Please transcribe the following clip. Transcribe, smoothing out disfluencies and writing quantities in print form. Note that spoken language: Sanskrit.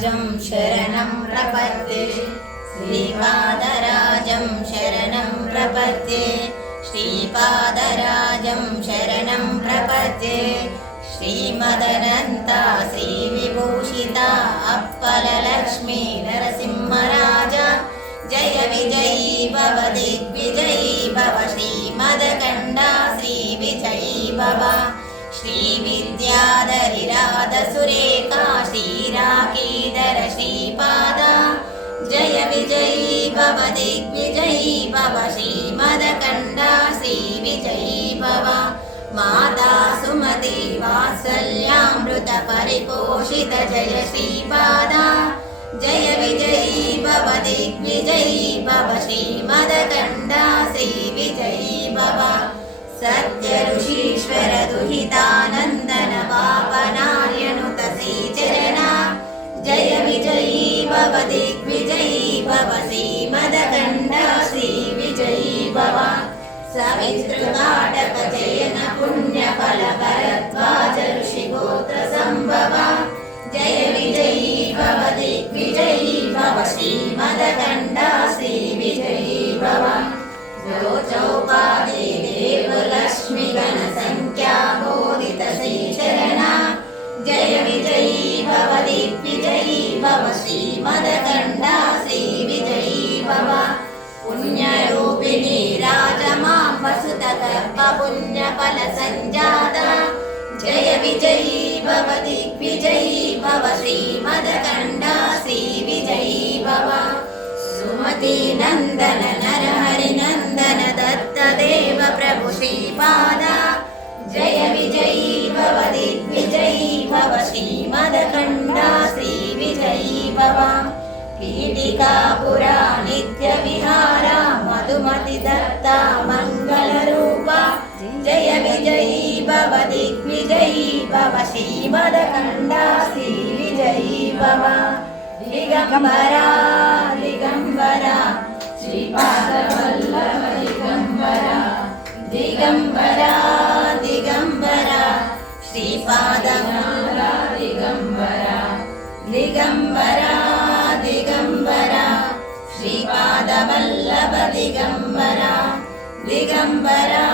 श्रीपादराजं शरणं प्रपद्ये श्रीपादराजं शरणं प्रपद्ये श्रीपादराजं शरणं प्रपद्ये श्रीमदनन्ता श्रीविभूषिता अप्पललक्ष्मी नरसिंहराज जय विजयी भव दिग्विजयी भव श्रीमदकण्डा श्रीविजयी भव श्रीविद्याधरिराधसुरेखा श्रीराकीधर श्रीपादा जय विजयी भव दिग्विजयी भव श्रीमदकण्डा श्रीविजयी भव माता सुमति वात्सल्यामृत परिपोषित जय श्रीपादा जय विजयी भव दिग्विजयी भव श्रीमदकण्डा श्रीविजयी भव सत्य ऋषीश्वर दुहितानन्दन पापनार्यनुत श्रीचरणा जय विजयी भव दिग्विजयी भव श्रीमदकण्डा श्रीविजयी भव सवितृकाटक जयन पुण्यफल भरद्वाज ऋषिगोत्र संभव जय विजयी भव दिग्विजयी भव श्रीमदकण्डा श्रीविजयी भव चौपादि देवलक्ष्मी गण संख्या बोधित श्रीचरणा जय विजयी भव दिग्विजयी भव श्रीमदकण्डा श्रीविजयी भव पुण्यरूपिणी राजमां वसुतगर्भ पुण्यफल संजाता जय विजयी भव दिग्विजयी भव श्रीमदकण्डा श्रीविजयी भव सुमति नन्दन नरहरि नन्दन दत्तदेव प्रभु श्रीपादा जय विजयी भव दिग्विजयी भव श्रीमदकण्डा श्रीविजयी भव पीठिकापुरा नित्यविहारा मधुमति दत्ता मङ्गलरूपा जय विजयी भव दिग्विजयी भव श्रीमदकण्डा श्रीविजयी भव दिगम्बरा दिगम्बरा श्रीपादवल्लभ दिगम्बरा दिगम्बरा दिगम्बरा श्रीपादवल्लभ दिगम्बरा दिगम्बरा दिगम्बरा श्रीपादवल्लभ दिगम्बरा दिगम्बरा